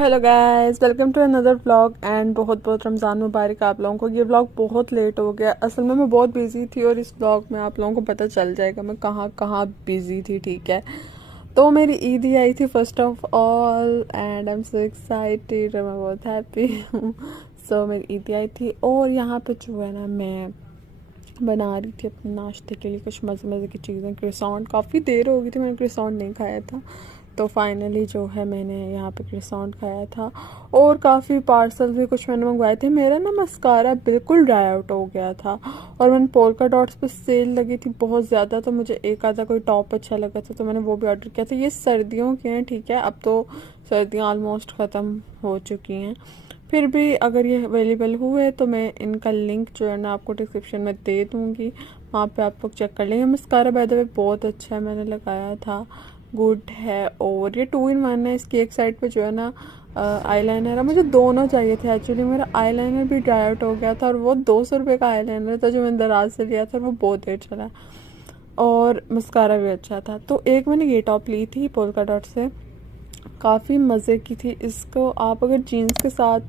Hello guys, welcome to another vlog and बहुत बहुत रमज़ान मुबारक आप लोगों को। ये व्लॉग बहुत लेट हो गया, असल में मैं बहुत बिजी थी और इस व्लॉग में आप लोगों को पता चल जाएगा मैं कहाँ कहाँ बिजी थी। ठीक है, तो मेरी ईद ही आई थी first of all and I am so excited, मैं बहुत हैप्पी हूँ। सो मेरी ईद ही आई थी और यहाँ पे जो है ना मैं बना रही थी अपने नाश्ते के लिए कुछ मज़े मज़े की चीज़ें। क्रोसॉन्ट, काफ़ी देर हो गई थी मैंने क्रोसॉन्ट नहीं खाया था, तो फाइनली जो है मैंने यहाँ पे क्रोसॉन्ट खाया था। और काफ़ी पार्सल भी कुछ मैंने मंगवाए थे। मेरा ना मस्कारा बिल्कुल ड्राई आउट हो गया था और मैंने पोल्का डॉट्स पे सेल लगी थी बहुत ज़्यादा, तो मुझे एक आधा कोई टॉप अच्छा लगा था तो मैंने वो भी ऑर्डर किया था। ये सर्दियों के हैं, ठीक है, अब तो सर्दियाँ ऑलमोस्ट ख़त्म हो चुकी हैं, फिर भी अगर ये अवेलेबल हुए तो मैं इनका लिंक जो है ना आपको डिस्क्रिप्शन में दे दूँगी, वहाँ पे आप लोग चेक कर लेंगे। मस्कारा बाय द वे बहुत अच्छा है, मैंने लगाया था, गुड है। और ये 2 in 1 है। इसकी एक साइड पे जो है ना आईलाइनर है, मुझे दोनों चाहिए थे एक्चुअली। मेरा आईलाइनर भी ड्राई आउट हो गया था और वो 200 रुपये का आईलाइनर था जो मैंने दराज से लिया था, वो बहुत देर चला। और मस्कारा भी अच्छा था, तो एक मैंने ये टॉप ली थी पोल्का डॉट से, काफ़ी मज़े की थी। इसको आप अगर जीन्स के साथ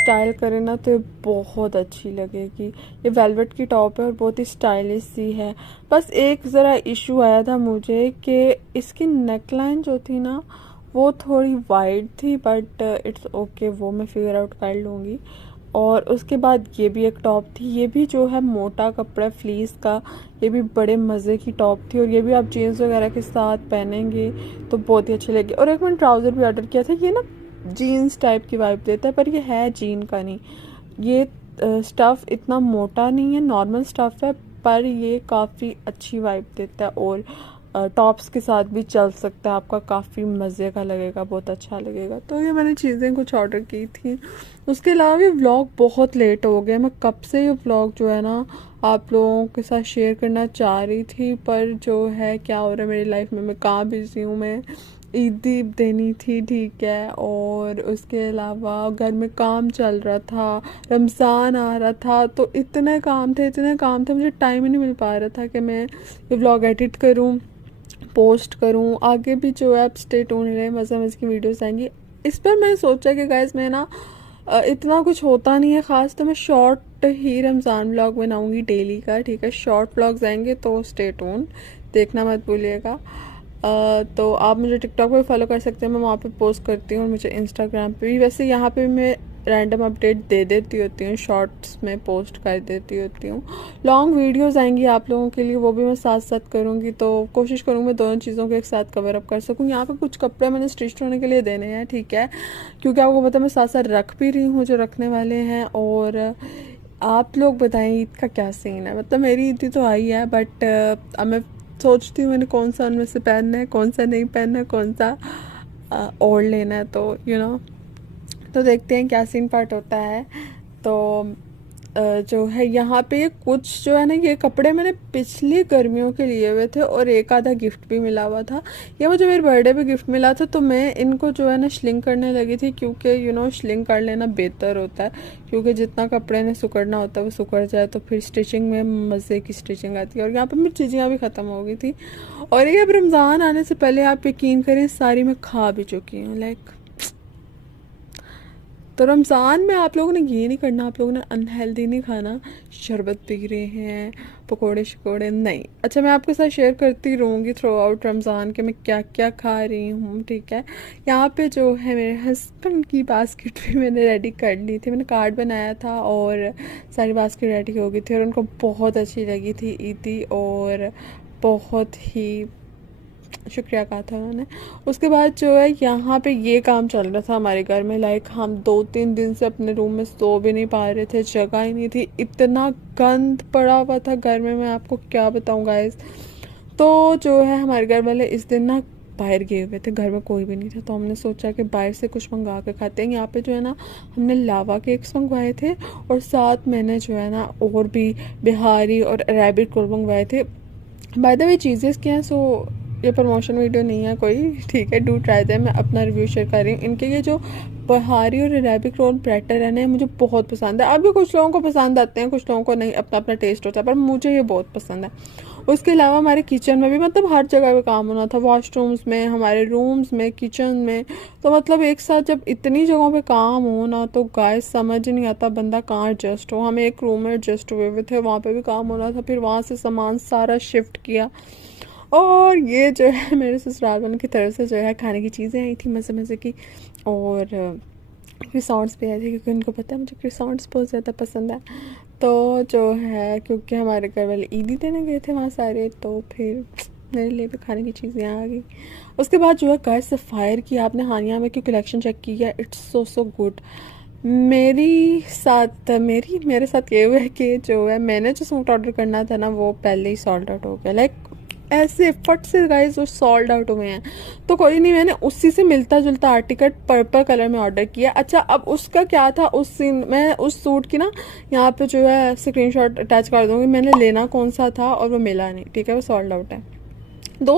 स्टाइल करें ना तो ये बहुत अच्छी लगेगी। ये वेलवेट की टॉप है और बहुत ही स्टाइलिश सी है। बस एक ज़रा इशू आया था मुझे कि इसकी नेकलाइन जो थी ना वो थोड़ी वाइड थी, बट इट्स ओके, वो मैं फिगर आउट कर लूँगी। और उसके बाद ये भी एक टॉप थी, ये भी जो है मोटा कपड़ा फ्लीस का, ये भी बड़े मज़े की टॉप थी और ये भी आप जीन्स वगैरह के साथ पहनेंगे तो बहुत ही अच्छी लगेगी। और एक मैंने ट्राउज़र भी ऑर्डर किया था, ये ना जीन्स टाइप की वाइब देता है पर ये है जीन का नहीं। ये स्टफ़ इतना मोटा नहीं है, नॉर्मल स्टफ़ है, पर ये काफ़ी अच्छी वाइब देता है और टॉप्स के साथ भी चल सकता है आपका, काफ़ी मज़े का लगेगा, बहुत अच्छा लगेगा। तो ये मैंने चीज़ें कुछ ऑर्डर की थी। उसके अलावा ये व्लॉग बहुत लेट हो गया, मैं कब से ये व्लॉग जो है ना आप लोगों के साथ शेयर करना चाह रही थी, पर जो है क्या हो रहा है मेरी लाइफ में, मैं कहाँ बिज़ी हूँ। मैं ईद देनी थी, ठीक है, और उसके अलावा घर में काम चल रहा था, रमज़ान आ रहा था, तो इतने काम थे मुझे टाइम ही नहीं मिल पा रहा था कि मैं ये व्लॉग एडिट करूँ, पोस्ट करूँ। आगे भी जो है आप स्टे ट्यून रहे, मज़े मज़े की वीडियोस आएंगी। इस पर मैंने सोचा कि गाइस मैं ना इतना कुछ होता नहीं है ख़ास, तो मैं शॉर्ट ही रमज़ान व्लॉग बनाऊँगी डेली का, ठीक है। शॉर्ट व्लॉग्स आएंगे तो स्टे ट्यून देखना मत भूलिएगा। तो आप मुझे टिकटॉक पे फॉलो कर सकते हैं, मैं वहाँ पे पोस्ट करती हूँ, और मुझे इंस्टाग्राम पे भी, वैसे यहाँ पे भी मैं रैंडम अपडेट दे देती होती हूँ, शॉर्ट्स में पोस्ट कर देती होती हूँ। लॉन्ग वीडियोस आएंगी आप लोगों के लिए, वो भी मैं साथ साथ करूँगी, तो कोशिश करूँगी मैं दोनों चीज़ों को एक साथ कवर अप कर सकूँ। यहाँ पे कुछ कपड़े मैंने स्टिच होने के लिए देने हैं, ठीक है, क्योंकि आपको पता है मैं साथ साथ रख भी रही हूँ जो रखने वाले हैं। और आप लोग बताएं ईद का क्या सीन है, मतलब मेरी ईद तो आई है, बट अब मैं सोचती हूँ मैंने कौन सा उनमें से पहनना है, कौन सा नहीं पहनना है, कौन सा ओढ़ लेना है, तो तो देखते हैं क्या सीन पार्ट होता है। तो जो है यहाँ पे कुछ जो है ना, ये कपड़े मैंने पिछली गर्मियों के लिए हुए थे और एक आधा गिफ्ट भी मिला हुआ था। ये मुझे मेरे बर्थडे पे गिफ्ट मिला था, तो मैं इनको जो है ना श्लिंग करने लगी थी, क्योंकि श्लिंग कर लेना बेहतर होता है, क्योंकि जितना कपड़े ने सुकड़ना होता है वो सुकड़ जाए, तो फिर स्टिचिंग में मज़े की स्टिचिंग आती है। और यहाँ पर मेरी चीज़ें भी ख़त्म हो गई थी, और ये अब रमज़ान आने से पहले आप यकीन करें सारी मैं खा भी चुकी हूँ, लाइक। तो रमज़ान में आप लोगों ने ये नहीं करना, आप लोगों ने अनहेल्दी नहीं खाना, शरबत पी रहे हैं, पकोड़े शकोड़े नहीं। अच्छा, मैं आपके साथ शेयर करती रहूँगी थ्रू आउट रमज़ान के मैं क्या क्या खा रही हूँ, ठीक है। यहाँ पे जो है मेरे हस्बैंड की बास्केट भी मैंने रेडी कर ली थी, मैंने कार्ड बनाया था और सारी बास्केट रेडी हो गई थी और उनको बहुत अच्छी लगी थी ईदी, और बहुत ही शुक्रिया कहा था उन्होंने। उसके बाद जो है यहाँ पे ये काम चल रहा था हमारे घर में, लाइक हम 2-3 दिन से अपने रूम में सो भी नहीं पा रहे थे, जगह ही नहीं थी, इतना गंद पड़ा हुआ था घर में, मैं आपको क्या बताऊँ गाइस। तो जो है हमारे घर वाले इस दिन ना बाहर गए हुए थे, घर में कोई भी नहीं था, तो हमने सोचा कि बाहर से कुछ मंगा कर खाते हैं। यहाँ पे जो है ना हमने लावा केक्स मंगवाए थे और साथ मैंने जो है ना और भी बिहारी और अरेबिक रोल मंगवाए थे। बाय द वे चीज़ें क्या हैं, सो ये प्रमोशन वीडियो नहीं है कोई, ठीक है, डू ट्राई दे, मैं अपना रिव्यू शेयर कर रही हूँ। इनके ये जो बहारी और अरेबिक रोल प्लेटर है ना, मुझे बहुत पसंद है। अभी कुछ लोगों को पसंद आते हैं, कुछ लोगों को नहीं, अपना अपना टेस्ट होता है, पर मुझे ये बहुत पसंद है। उसके अलावा हमारे किचन में भी मतलब हर जगह पे काम होना था, वॉशरूम्स में, हमारे रूम्स में, किचन में। तो मतलब एक साथ जब इतनी जगहों पे काम हो ना, तो गाइस समझ नहीं आता बंदा कहाँ एडजस्ट हो। हम एक रूम में एडजस्ट हुए हुए थे, वहाँ पे भी काम होना था, फिर वहाँ से सामान सारा शिफ्ट किया। और ये जो है मेरे ससुराल वालों की तरफ से जो है खाने की चीज़ें आई थी मज़े मज़े की, और क्रिसॉन्ट्स भी आए थे, क्योंकि उनको पता है मुझे क्रिसॉन्ट्स बहुत ज़्यादा पसंद है। तो जो है क्योंकि हमारे घर वाले ईदी देने गए थे वहाँ सारे, तो फिर मेरे लिए भी खाने की चीज़ें आ गई। उसके बाद जो है गाइस सफ़ायर की आपने हानिया में की कलेक्शन चेक की है, इट्स सो गुड। मेरे साथ ये हुआ है कि जो है मैंने जो सूट ऑर्डर करना था ना, वो पहले ही सॉल्ड आउट हो गया। लाइक ऐसे फट से गाइस वो सॉल्ड आउट हुए हैं। तो कोई नहीं, मैंने उसी से मिलता जुलता आर्टिकल पर्पल कलर में ऑर्डर किया। अच्छा, अब उसका क्या था, उस सीन मैं उस सूट की ना यहाँ पे जो है स्क्रीनशॉट अटैच कर दूंगी। मैंने लेना कौन सा था और वो मिला नहीं, ठीक है, वो सॉल्ड आउट है। दो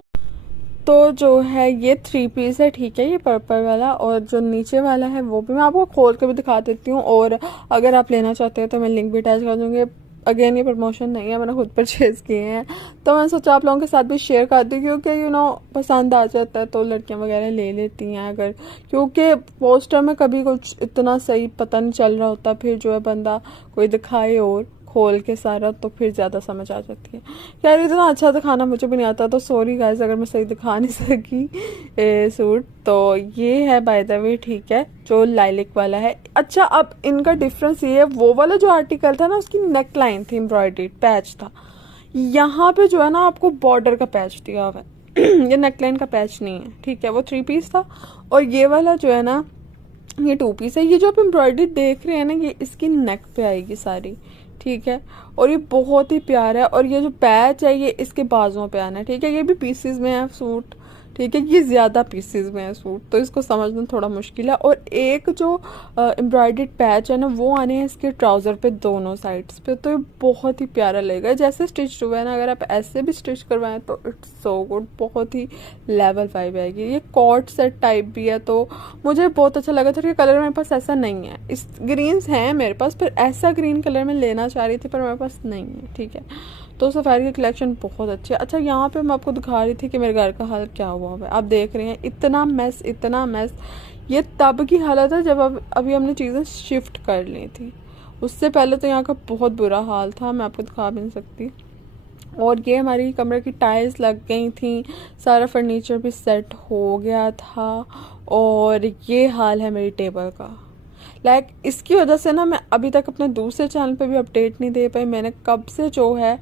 तो जो है ये 3 पीस है, ठीक है, ये पर्पल वाला, और जो नीचे वाला है वो भी मैं आपको खोल के भी दिखा देती हूँ, और अगर आप लेना चाहते हैं तो मैं लिंक भी अटैच कर दूँगी। अगेन ये प्रमोशन नहीं है, मैंने खुद परचेज़ किए हैं, तो मैंने सोचा आप लोगों के साथ भी शेयर कर दूँ, क्योंकि पसंद आ जाता है तो लड़कियां वगैरह ले लेती हैं अगर, क्योंकि पोस्टर में कभी कुछ इतना सही पता नहीं चल रहा होता, फिर जो है बंदा कोई दिखाए और खोल के सारा, तो फिर ज़्यादा समझ आ जाती है। यार इतना अच्छा दिखाना मुझे भी नहीं आता, तो सॉरी गाइस अगर मैं सही दिखा नहीं सकी सूट। तो ये है बाय द वे, ठीक है, जो लाइलिक वाला है। अच्छा, अब इनका डिफरेंस ये है, वो वाला जो आर्टिकल था ना उसकी नेक लाइन थी, एम्ब्रॉयडरी पैच था। यहाँ पे जो है ना आपको बॉर्डर का पैच दिया हुआ है ये नेकलाइन का पैच नहीं है, ठीक है, वो 3 पीस था। और ये वाला जो है ना ये 2 पीस है। ये जो आप एम्ब्रॉयडरी देख रहे हैं ना, ये इसकी नेक पे आएगी सारी, ठीक है, और ये बहुत ही प्यारा है। और ये जो पैच है ये इसके बाजुओं पे आना है, ठीक है। ये भी पीसीज में है सूट, ठीक है, ये ज़्यादा पीसीज में है सूट, तो इसको समझना थोड़ा मुश्किल है। और एक जो एम्ब्रॉयडर्ड पैच है ना, वो आने हैं इसके ट्राउज़र पे दोनों साइड्स पे, तो ये बहुत ही प्यारा लगेगा। जैसे स्टिच हुआ है ना, अगर आप ऐसे भी स्टिच करवाएं तो इट्स सो गुड, बहुत ही लेवल 5 आएगी। ये कॉट सेट टाइप भी है, तो मुझे बहुत अच्छा लगा था। ये कलर मेरे पास ऐसा नहीं है, इस ग्रीन्स हैं मेरे पास, पर ऐसा ग्रीन कलर मैं लेना चाह रही थी पर मेरे पास नहीं है, ठीक है। तो सफारी की कलेक्शन बहुत अच्छी है। अच्छा, यहाँ पे मैं आपको दिखा रही थी कि मेरे घर का हाल क्या हुआ है। आप देख रहे हैं इतना मैस, इतना मैस। ये तब की हालत है जब अभी हमने चीज़ें शिफ्ट कर ली थी, उससे पहले तो यहाँ का बहुत बुरा हाल था, मैं आपको दिखा भी नहीं सकती। और ये हमारी कमरे की टाइल्स लग गई थी, सारा फर्नीचर भी सेट हो गया था, और ये हाल है मेरी टेबल का। लाइक इसकी वजह से ना मैं अभी तक अपने दूसरे चैनल पे भी अपडेट नहीं दे पाई। मैंने कब से जो है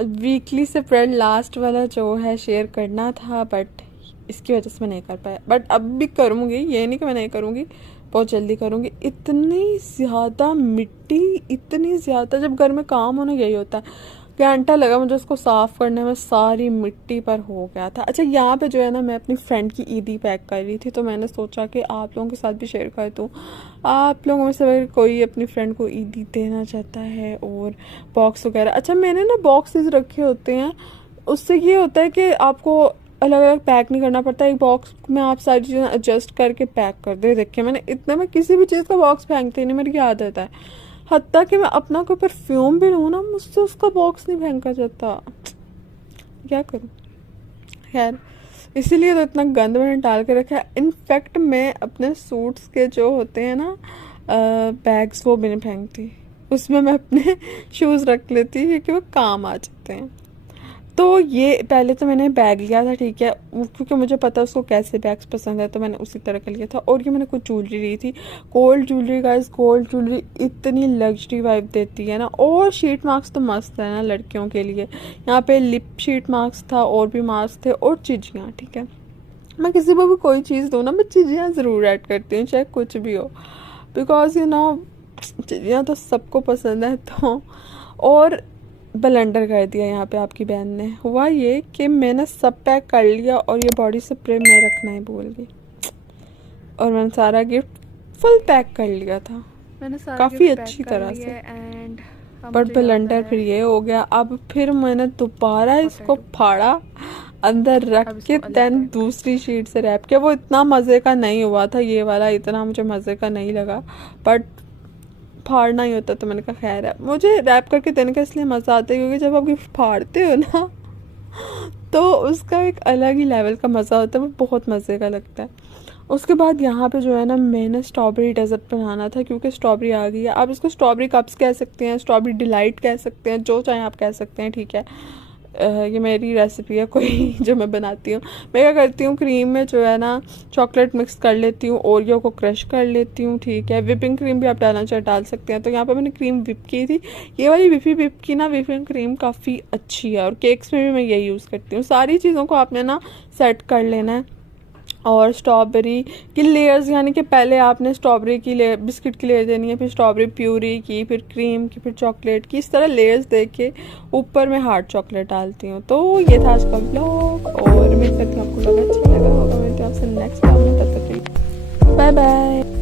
वीकली से फ्रेंड लास्ट वाला जो है शेयर करना था, बट इसकी वजह से मैं नहीं कर पाया। बट अब भी करूँगी, ये नहीं कि मैं नहीं करूँगी, बहुत जल्दी करूँगी। इतनी ज़्यादा मिट्टी, इतनी ज़्यादा, जब घर में काम होना यही होता है। घंटा लगा मुझे उसको साफ़ करने में, सारी मिट्टी पर हो गया था। अच्छा, यहाँ पे जो है ना मैं अपनी फ्रेंड की ईदी पैक कर रही थी, तो मैंने सोचा कि आप लोगों के साथ भी शेयर कर दूँ। आप लोगों में से अगर कोई अपनी फ्रेंड को ईदी देना चाहता है और बॉक्स वगैरह, अच्छा मैंने ना बॉक्सेस रखे होते हैं, उससे ये होता है कि आपको अलग अलग पैक नहीं करना पड़ता, एक बॉक्स में आप सारी चीज़ें एडजस्ट करके पैक कर दे। देखिए मैंने इतना, मैं किसी भी चीज़ का बॉक्स फेंकती नहीं, मेरी आदत है। हत्ता कि मैं अपना कोई परफ्यूम भी लूँ ना, मुझसे उसका बॉक्स नहीं फेंका जाता, क्या करूँ। खैर, इसीलिए तो इतना गंद मैंने डाल के रखा है। इनफैक्ट मैं अपने सूट्स के जो होते हैं ना बैग्स, वो भी नहीं फेंकती, उसमें मैं अपने शूज़ रख लेती क्योंकि वो काम आ जाते हैं। तो ये पहले तो मैंने बैग लिया था, ठीक है, क्योंकि मुझे पता उसको कैसे बैग्स पसंद है, तो मैंने उसी तरह का लिया था। और ये मैंने कुछ ज्वेलरी ली थी, gold jewellery. Guys gold jewellery इतनी लग्जरी वाइब देती है ना, और शीट मार्क्स तो मस्त है ना लड़कियों के लिए। यहाँ पे लिप शीट मार्क्स था, और भी मार्क्स थे, और चिजियाँ, ठीक है। मैं किसी को भी कोई चीज़ दूँ ना, मैं चिजियाँ ज़रूर ऐड करती हूँ, चाहे कुछ भी हो, बिकॉज चिजियाँ तो सबको पसंद है। तो और ब्लेंडर कर दिया यहाँ पे आपकी बहन ने। हुआ ये कि मैंने सब पैक कर लिया, और ये बॉडी स्प्रे मैं रखना ही भूल गई, और मैंने सारा गिफ्ट फुल पैक कर लिया था, मैंने सारा काफ़ी अच्छी तरह से। एंड बट ब्लेंडर फिर ये हो गया। अब फिर मैंने दोबारा इसको फाड़ा, अंदर रख के देन दूसरी शीट से रैप किया। वो इतना मज़े का नहीं हुआ था, ये वाला इतना मुझे मज़े का नहीं लगा, बट फाड़ना ही होता, तो मैंने कहा खैर है। मुझे रैप करके देने का इसलिए मज़ा आता है क्योंकि जब आप गिफ्ट फाड़ते हो ना तो उसका एक अलग ही लेवल का मज़ा होता है, वो बहुत मज़े का लगता है। उसके बाद यहाँ पे जो है ना, मैंने स्ट्रॉबेरी डेजर्ट बनाना था क्योंकि स्ट्रॉबेरी आ गई है। आप इसको स्ट्रॉबेरी कप्स कह सकते हैं, स्ट्रॉबेरी डिलाइट कह सकते हैं, जो चाहें आप कह सकते हैं, ठीक है। ये मेरी रेसिपी है कोई जो मैं बनाती हूँ। मैं क्या करती हूँ, क्रीम में जो है ना चॉकलेट मिक्स कर लेती हूँ, ओरियो को क्रश कर लेती हूँ, ठीक है। विपिंग क्रीम भी आप डालना चाहे डाल सकते हैं। तो यहाँ पे मैंने क्रीम विप की थी। ये वाली विप की ना विपिंग क्रीम काफ़ी अच्छी है और केक्स में भी मैं यही यूज़ करती हूँ। सारी चीज़ों को आपने ना सेट कर लेना है। और स्ट्रॉबेरी की लेयर्स, यानी कि पहले आपने स्ट्रॉबेरी की लेयर, बिस्किट की लेयर देनी है, फिर स्ट्रॉबेरी प्यूरी की, फिर क्रीम की, फिर चॉकलेट की, इस तरह लेयर्स दे के ऊपर मैं हार्ड चॉकलेट डालती हूँ। तो ये था आज का व्लॉग और उम्मीद करती हूँ आपको व्लॉग अच्छा लगा होगा। मिलते हैं आपसे नेक्स्ट व्लॉग में, तब तक के लिए बाय बाय।